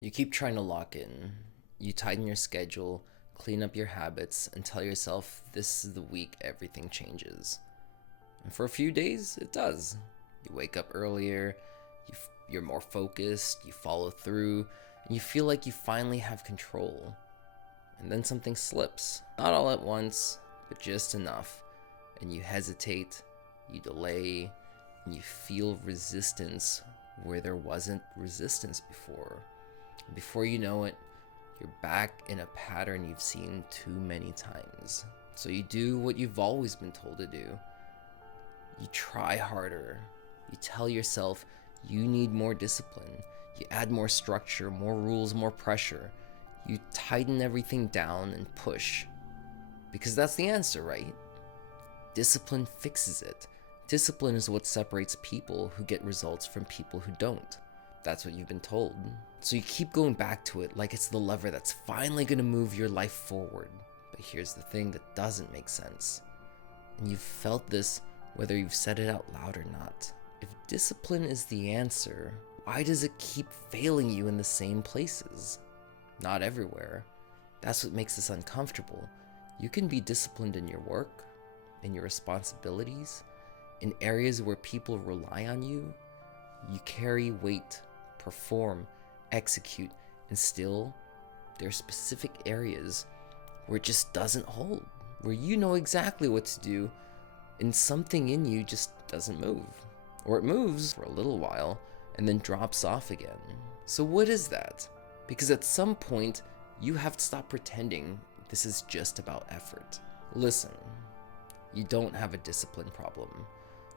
You keep trying to lock in. You tighten your schedule, clean up your habits, and tell yourself this is the week everything changes. And for a few days, it does. You wake up earlier, you're more focused, you follow through, and you feel like you finally have control. And then something slips. Not all at once, but just enough. And you hesitate, you delay, and you feel resistance where there wasn't resistance before. Before you know it, you're back in a pattern you've seen too many times. So you do what you've always been told to do. You try harder. You tell yourself you need more discipline. You add more structure, more rules, more pressure. You tighten everything down and push. Because that's the answer, right? Discipline fixes it. Discipline is what separates people who get results from people who don't. That's what you've been told. So you keep going back to it like it's the lever that's finally gonna move your life forward. But here's the thing that doesn't make sense. And you've felt this whether you've said it out loud or not. If discipline is the answer, why does it keep failing you in the same places? Not everywhere. That's what makes this uncomfortable. You can be disciplined in your work, in your responsibilities, in areas where people rely on you. You carry weight, perform, execute, and still, there are specific areas where it just doesn't hold, where you know exactly what to do, and something in you just doesn't move. Or it moves for a little while and then drops off again. So what is that? Because at some point, you have to stop pretending this is just about effort. Listen, you don't have a discipline problem.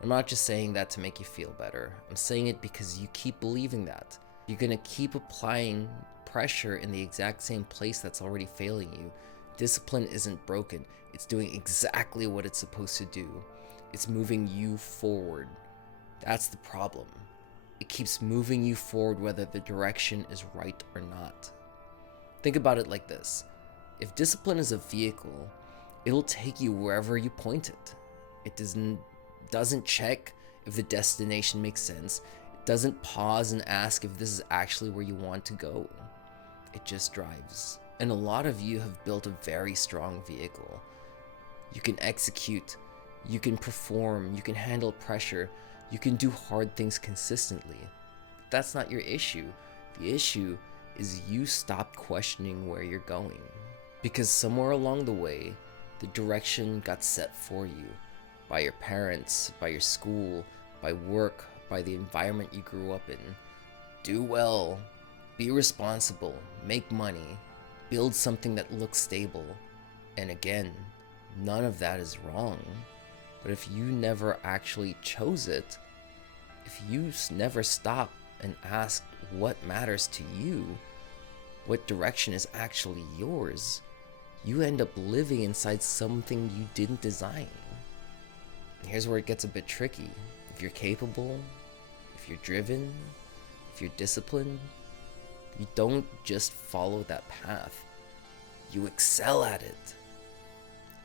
I'm not just saying that to make you feel better. I'm saying it because you keep believing that. You're gonna keep applying pressure in the exact same place that's already failing you. Discipline isn't broken. It's doing exactly what it's supposed to do. It's moving you forward. That's the problem. It keeps moving you forward whether the direction is right or not. Think about it like this. If discipline is a vehicle, it'll take you wherever you point it. It doesn't check if the destination makes sense. It doesn't pause and ask if this is actually where you want to go. It just drives. And a lot of you have built a very strong vehicle. You can execute, you can perform, you can handle pressure, you can do hard things consistently. That's not your issue. The issue is you stopped questioning where you're going. Because somewhere along the way, the direction got set for you. By your parents, by your school, by work, by the environment you grew up in. Do well, be responsible, make money, build something that looks stable. And again, none of that is wrong. But if you never actually chose it, if you never stop and ask what matters to you, what direction is actually yours, you end up living inside something you didn't design. Here's where it gets a bit tricky. If you're capable, if you're driven, if you're disciplined, you don't just follow that path. You excel at it.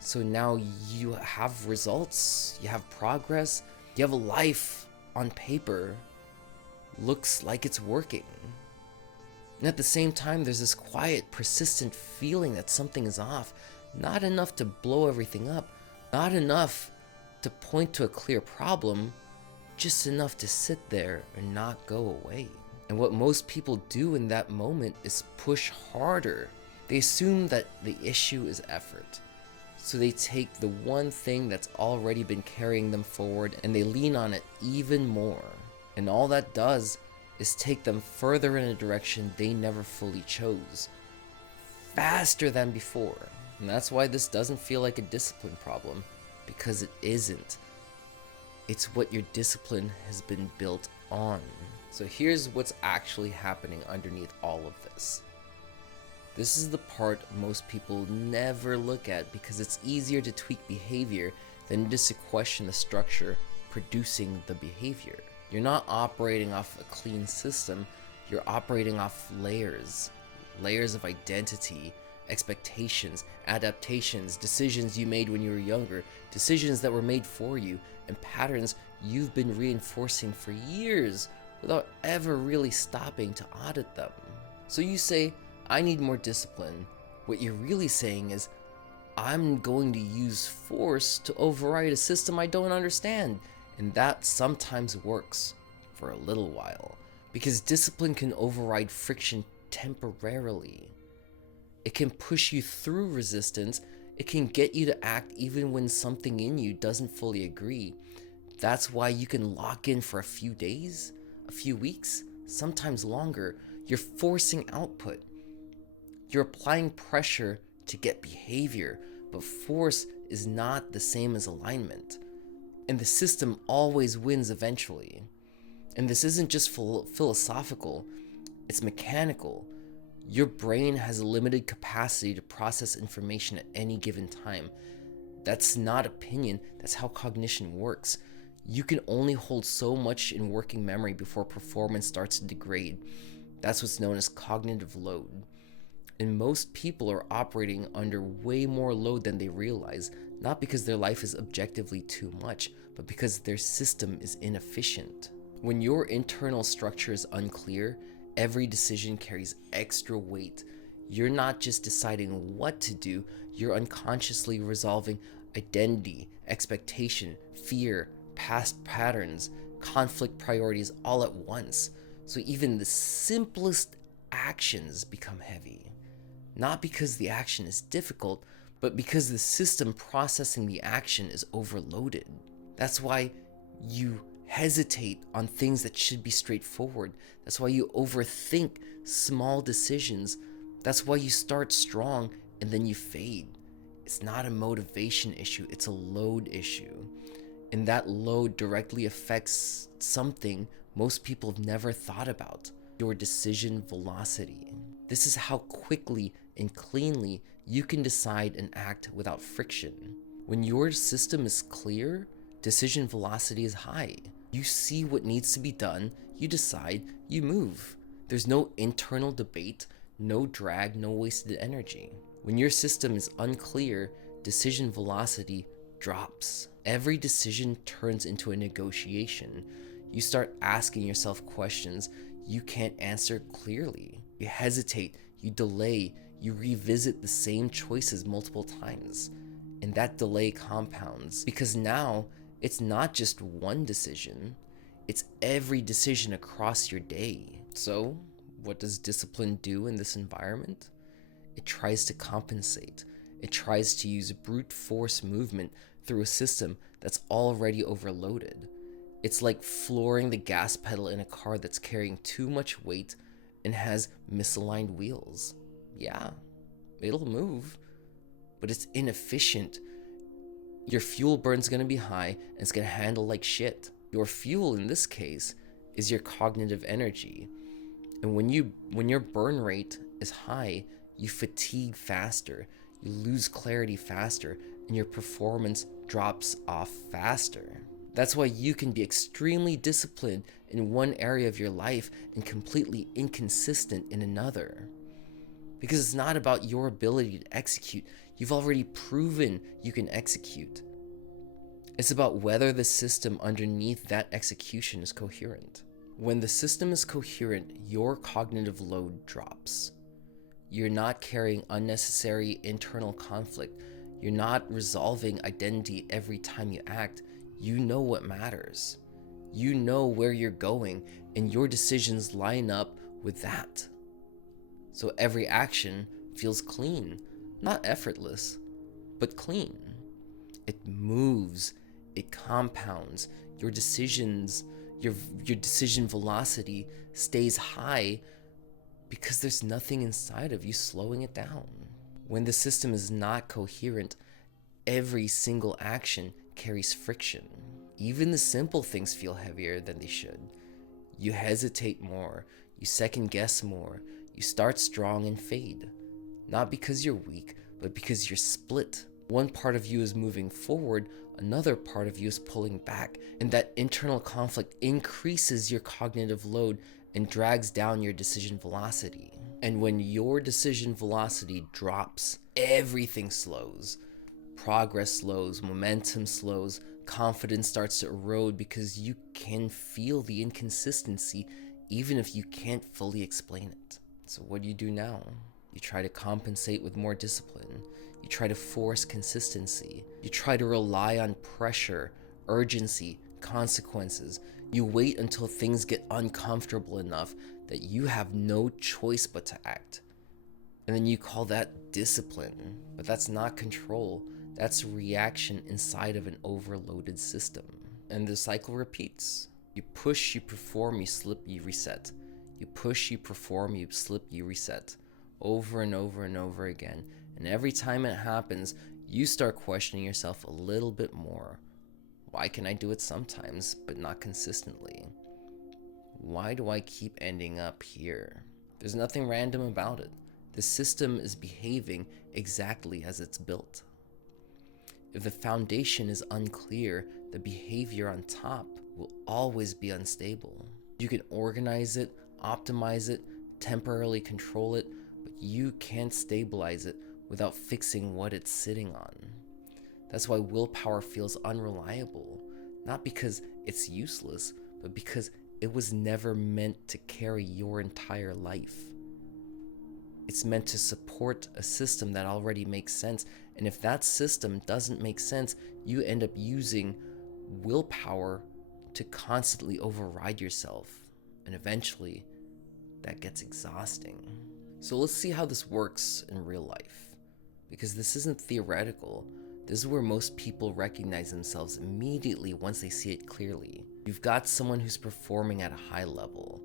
So now you have results, you have progress, you have a life on paper. Looks like it's working. And at the same time, there's this quiet, persistent feeling that something is off. Not enough to blow everything up. Not enough to point to a clear problem, just enough to sit there and not go away. And what most people do in that moment is push harder. They assume that the issue is effort. So they take the one thing that's already been carrying them forward and they lean on it even more. And all that does is take them further in a direction they never fully chose. Faster than before. And that's why this doesn't feel like a discipline problem. Because it isn't. It's what your discipline has been built on. So here's what's actually happening underneath all of this. This is the part most people never look at because it's easier to tweak behavior than it is to question the structure producing the behavior. You're not operating off a clean system, you're operating off layers. Layers of identity, expectations, adaptations, decisions you made when you were younger, decisions that were made for you, and patterns you've been reinforcing for years without ever really stopping to audit them. So you say, I need more discipline. What you're really saying is, I'm going to use force to override a system I don't understand. And that sometimes works for a little while, because discipline can override friction temporarily. It can push you through resistance. It can get you to act even when something in you doesn't fully agree. That's why you can lock in for a few days, a few weeks, sometimes longer. You're forcing output. You're applying pressure to get behavior, but force is not the same as alignment. And the system always wins eventually. And this isn't just philosophical, it's mechanical. Your brain has a limited capacity to process information at any given time. That's not opinion, that's how cognition works. You can only hold so much in working memory before performance starts to degrade. That's what's known as cognitive load. And most people are operating under way more load than they realize, not because their life is objectively too much, but because their system is inefficient. When your internal structure is unclear, every decision carries extra weight. You're not just deciding what to do, you're unconsciously resolving identity, expectation, fear, past patterns, conflict priorities all at once. So even the simplest actions become heavy. Not because the action is difficult, but because the system processing the action is overloaded. That's why you hesitate on things that should be straightforward. That's why you overthink small decisions. That's why you start strong and then you fade. It's not a motivation issue, it's a load issue. And that load directly affects something most people have never thought about: your decision velocity. This is how quickly and cleanly you can decide and act without friction. When your system is clear, decision velocity is high. You see what needs to be done, you decide, you move. There's no internal debate, no drag, no wasted energy. When your system is unclear, decision velocity drops. Every decision turns into a negotiation. You start asking yourself questions you can't answer clearly. You hesitate, you delay, you revisit the same choices multiple times. And that delay compounds, because now it's not just one decision, it's every decision across your day. So, what does discipline do in this environment? It tries to compensate. It tries to use brute force movement through a system that's already overloaded. It's like flooring the gas pedal in a car that's carrying too much weight and has misaligned wheels. Yeah, it'll move, but it's inefficient. Your fuel burn's gonna be high and it's gonna handle like shit. Your fuel in this case is your cognitive energy. And when your burn rate is high, you fatigue faster, you lose clarity faster, and your performance drops off faster. That's why you can be extremely disciplined in one area of your life and completely inconsistent in another. Because it's not about your ability to execute. You've already proven you can execute. It's about whether the system underneath that execution is coherent. When the system is coherent, your cognitive load drops. You're not carrying unnecessary internal conflict. You're not resolving identity every time you act. You know what matters. You know where you're going, and your decisions line up with that. So every action feels clean, not effortless, but clean. It moves, it compounds. Your decisions, your decision velocity stays high because there's nothing inside of you slowing it down. When the system is not coherent, every single action carries friction. Even the simple things feel heavier than they should. You hesitate more, you second guess more, you start strong and fade. Not because you're weak, but because you're split. One part of you is moving forward, another part of you is pulling back, and that internal conflict increases your cognitive load and drags down your decision velocity. And when your decision velocity drops, everything slows. Progress slows, momentum slows, confidence starts to erode because you can feel the inconsistency even if you can't fully explain it. So what do you do now? You try to compensate with more discipline. You try to force consistency. You try to rely on pressure, urgency, consequences. You wait until things get uncomfortable enough that you have no choice but to act. And then you call that discipline. But that's not control. That's reaction inside of an overloaded system. And the cycle repeats. You push, you perform, you slip, you reset. You push, you perform, you slip, you reset. Over and over and over again. And every time it happens, you start questioning yourself a little bit more. Why can I do it sometimes, but not consistently? Why do I keep ending up here? There's nothing random about it. The system is behaving exactly as it's built. If the foundation is unclear, the behavior on top will always be unstable. You can organize it, optimize it, temporarily control it, but you can't stabilize it without fixing what it's sitting on. That's why willpower feels unreliable, not because it's useless, but because it was never meant to carry your entire life. It's meant to support a system that already makes sense, and if that system doesn't make sense, you end up using willpower to constantly override yourself, and eventually that gets exhausting. So let's see how this works in real life, because this isn't theoretical. This is where most people recognize themselves immediately once they see it clearly. You've got someone who's performing at a high level.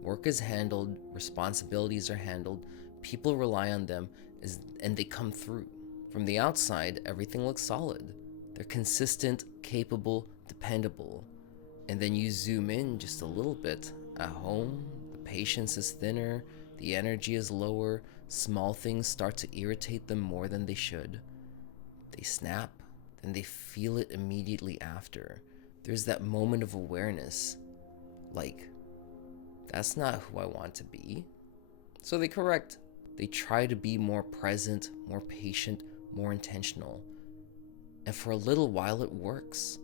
Work is handled, responsibilities are handled, people rely on them, and they come through. From the outside, everything looks solid. They're consistent, capable, dependable. And then you zoom in just a little bit. At home, the patience is thinner, the energy is lower, small things start to irritate them more than they should. They snap, then they feel it immediately after. There's that moment of awareness, like, that's not who I want to be. So they correct. They try to be more present, more patient, more intentional. And for a little while it works.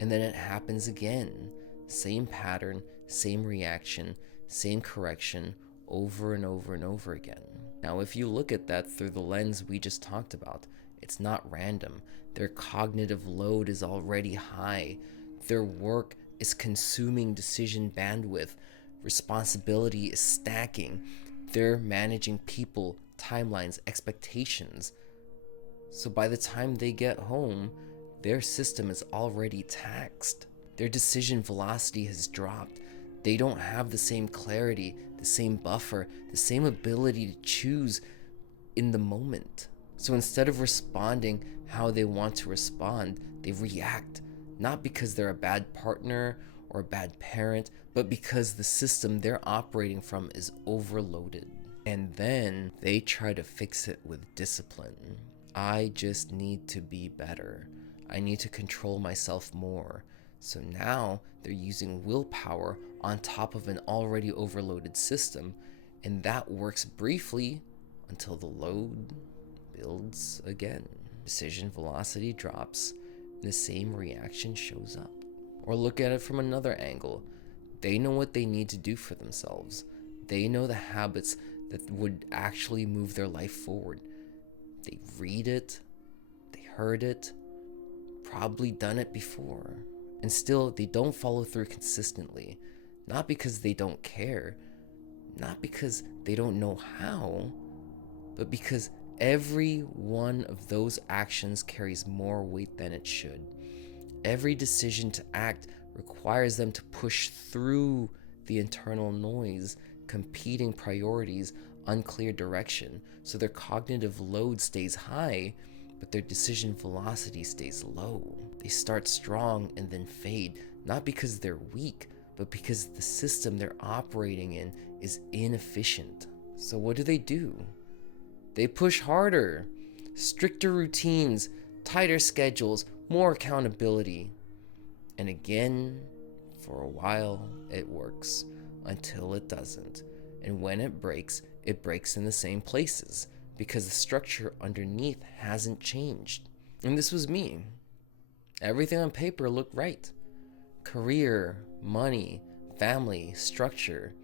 And then it happens again. Same pattern, same reaction, same correction, over and over and over again. Now, if you look at that through the lens we just talked about, it's not random. Their cognitive load is already high. Their work is consuming decision bandwidth. Responsibility is stacking. They're managing people, timelines, expectations. So by the time they get home, their system is already taxed. Their decision velocity has dropped. They don't have the same clarity, the same buffer, the same ability to choose in the moment. So instead of responding how they want to respond, they react, not because they're a bad partner or a bad parent, but because the system they're operating from is overloaded. And then they try to fix it with discipline. I just need to be better. I need to control myself more. So now they're using willpower on top of an already overloaded system, and that works briefly until the load builds again. Decision velocity drops, and the same reaction shows up. Or look at it from another angle. They know what they need to do for themselves. They know the habits that would actually move their life forward. They read it, they heard it, probably done it before, and still they don't follow through consistently. Not because they don't care, not because they don't know how, but because every one of those actions carries more weight than it should. Every decision to act requires them to push through the internal noise, competing priorities, unclear direction, so their cognitive load stays high, but their decision velocity stays low. They start strong and then fade, not because they're weak, but because the system they're operating in is inefficient. So what do? They push harder, stricter routines, tighter schedules, more accountability. And again, for a while, it works, until it doesn't. And when it breaks in the same places, because the structure underneath hasn't changed. And this was me. Everything on paper looked right. Career, money, family, structure.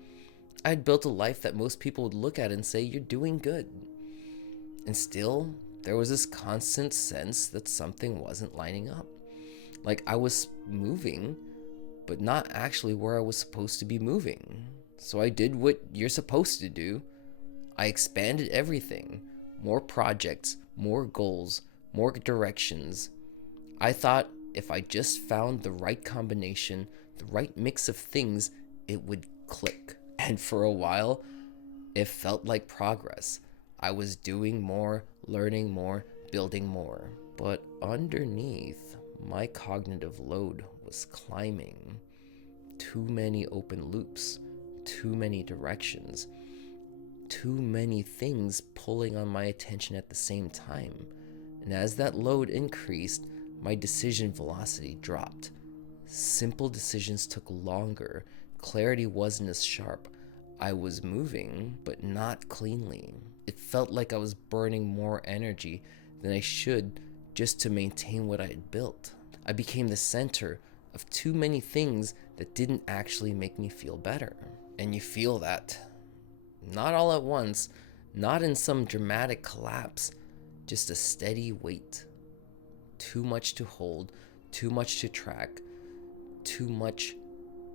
I had built a life that most people would look at and say, you're doing good. And still, there was this constant sense that something wasn't lining up. Like I was moving, but not actually where I was supposed to be moving. So I did what you're supposed to do. I expanded everything. More projects, more goals, more directions. I thought if I just found the right combination, the right mix of things, it would click. And for a while, it felt like progress. I was doing more, learning more, building more. But underneath, my cognitive load was climbing. Too many open loops, too many directions, too many things pulling on my attention at the same time. And as that load increased, my decision velocity dropped. Simple decisions took longer. Clarity wasn't as sharp. I was moving, but not cleanly. It felt like I was burning more energy than I should just to maintain what I had built. I became the center of too many things that didn't actually make me feel better. And you feel that. Not all at once, not in some dramatic collapse, just a steady weight. Too much to hold, too much to track, too much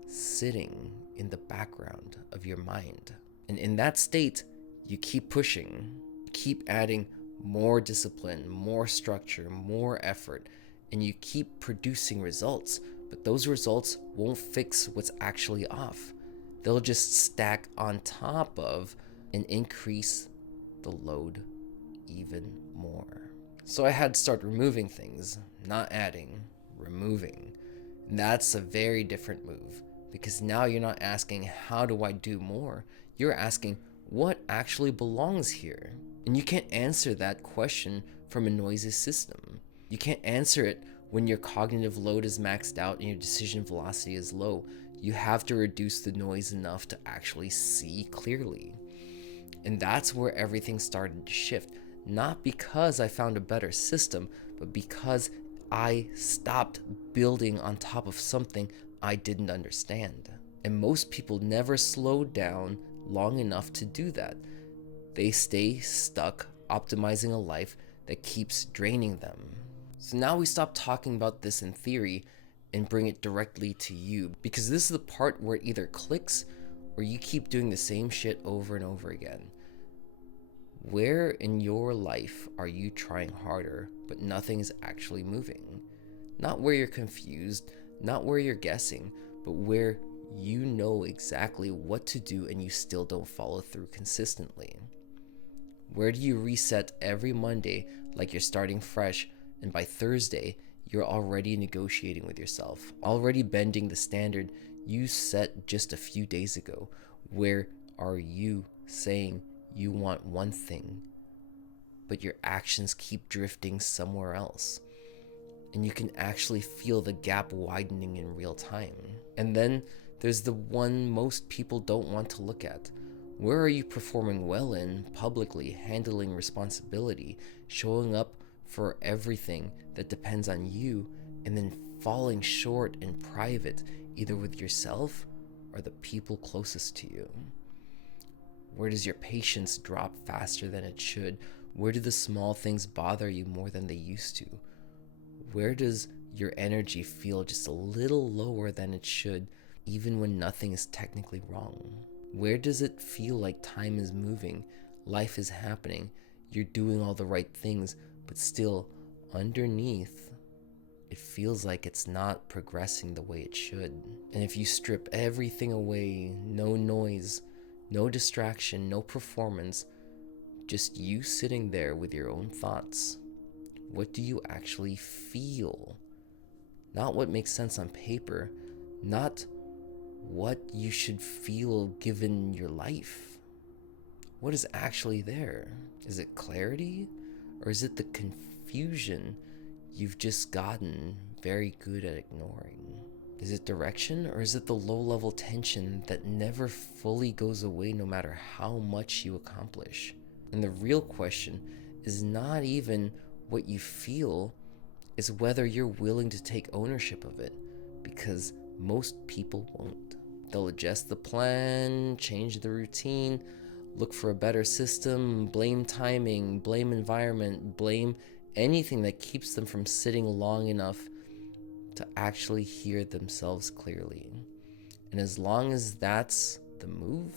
sitting in the background of your mind. And in that state, you keep pushing, keep adding more discipline, more structure, more effort, and you keep producing results. But those results won't fix what's actually off. They'll just stack on top of and increase the load even more. So I had to start removing things, not adding, removing. And that's a very different move, because now you're not asking, how do I do more? You're asking, what actually belongs here? And you can't answer that question from a noisy system. You can't answer it when your cognitive load is maxed out and your decision velocity is low. You have to reduce the noise enough to actually see clearly. And that's where everything started to shift. Not because I found a better system, but because I stopped building on top of something I didn't understand. And most people never slow down long enough to do that. They stay stuck optimizing a life that keeps draining them. So now we stop talking about this in theory and bring it directly to you, because this is the part where it either clicks or you keep doing the same shit over and over again. Where in your life are you trying harder but nothing is actually moving? Not where you're confused, not where you're guessing, but where you know exactly what to do and you still don't follow through consistently. Where do you reset every Monday like you're starting fresh, and by Thursday you're already negotiating with yourself, already bending the standard you set just a few days ago? Where are you saying you want one thing, but your actions keep drifting somewhere else? And you can actually feel the gap widening in real time. And then there's the one most people don't want to look at. Where are you performing well in, publicly, handling responsibility, showing up for everything that depends on you, and then falling short in private, either with yourself or the people closest to you? Where does your patience drop faster than it should? Where do the small things bother you more than they used to? Where does your energy feel just a little lower than it should, even when nothing is technically wrong? Where does it feel like time is moving, life is happening, you're doing all the right things, but still, underneath, it feels like it's not progressing the way it should? And if you strip everything away, no noise, no distraction, no performance, just you sitting there with your own thoughts, what do you actually feel? Not what makes sense on paper, not what you should feel given your life. What is actually there? Is it clarity? Or is it the confusion you've just gotten very good at ignoring? Is it direction? Or is it the low-level tension that never fully goes away no matter how much you accomplish? And the real question is not even what you feel, is whether you're willing to take ownership of it, because most people won't. They'll adjust the plan, change the routine, look for a better system, blame timing, blame environment, blame anything that keeps them from sitting long enough to actually hear themselves clearly. And as long as that's the move,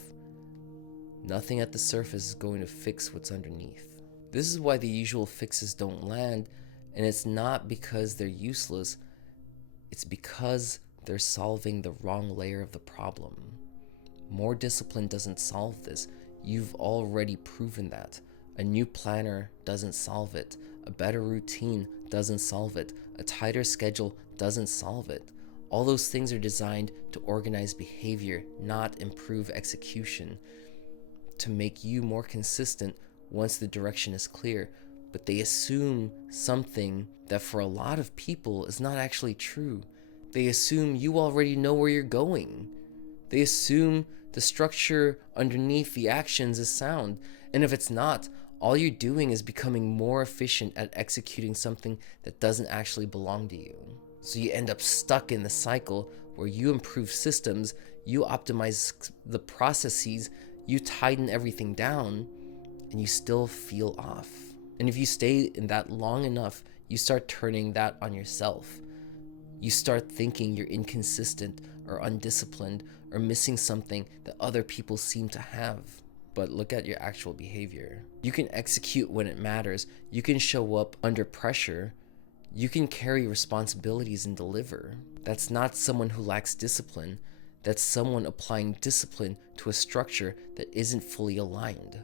nothing at the surface is going to fix what's underneath. This is why the usual fixes don't land, and it's not because they're useless, it's because they're solving the wrong layer of the problem. More discipline doesn't solve this. You've already proven that. A new planner doesn't solve it. A better routine doesn't solve it. A tighter schedule doesn't solve it. All those things are designed to organize behavior, not improve execution, to make you more consistent once the direction is clear. But they assume something that for a lot of people is not actually true. They assume you already know where you're going. They assume the structure underneath the actions is sound. And if it's not, all you're doing is becoming more efficient at executing something that doesn't actually belong to you. So you end up stuck in the cycle where you improve systems, you optimize the processes, you tighten everything down, and you still feel off. And if you stay in that long enough, you start turning that on yourself. You start thinking you're inconsistent or undisciplined or missing something that other people seem to have. But look at your actual behavior. You can execute when it matters. You can show up under pressure. You can carry responsibilities and deliver. That's not someone who lacks discipline. That's someone applying discipline to a structure that isn't fully aligned.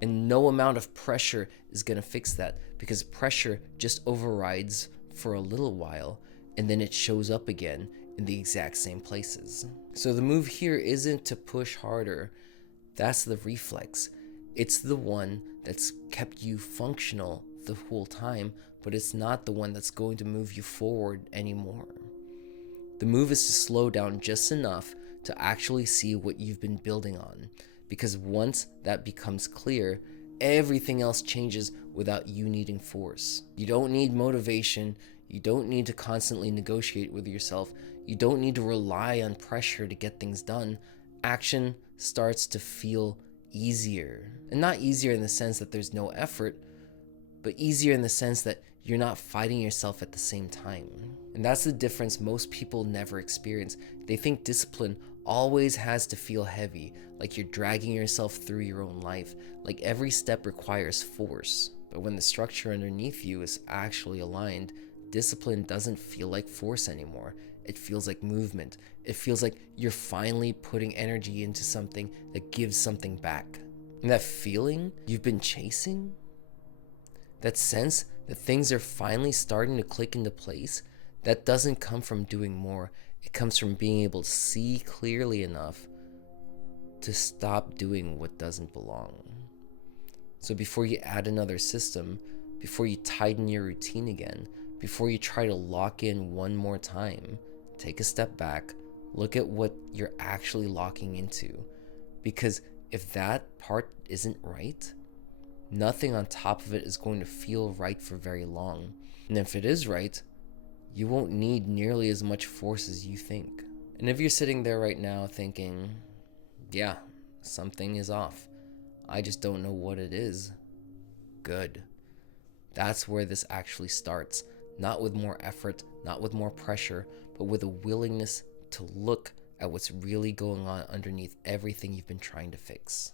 And no amount of pressure is going to fix that, because pressure just overrides for a little while and then it shows up again in the exact same places. So the move here isn't to push harder. That's the reflex. It's the one that's kept you functional the whole time, but it's not the one that's going to move you forward anymore. The move is to slow down just enough to actually see what you've been building on, because once that becomes clear, everything else changes without you needing force. You don't need motivation. You don't need to constantly negotiate with yourself. You don't need to rely on pressure to get things done. Action starts to feel easier. And not easier in the sense that there's no effort, but easier in the sense that you're not fighting yourself at the same time. And that's the difference most people never experience. They think discipline always has to feel heavy, like you're dragging yourself through your own life, like every step requires force. But when the structure underneath you is actually aligned, discipline doesn't feel like force anymore. It feels like movement. It feels like you're finally putting energy into something that gives something back. And that feeling you've been chasing, that sense that things are finally starting to click into place, that doesn't come from doing more. It comes from being able to see clearly enough to stop doing what doesn't belong. So before you add another system, before you tighten your routine again, before you try to lock in one more time, take a step back, look at what you're actually locking into. Because if that part isn't right, nothing on top of it is going to feel right for very long. And if it is right, you won't need nearly as much force as you think. And if you're sitting there right now thinking, yeah, something is off, I just don't know what it is, good. That's where this actually starts. Not with more effort, not with more pressure, but with a willingness to look at what's really going on underneath everything you've been trying to fix.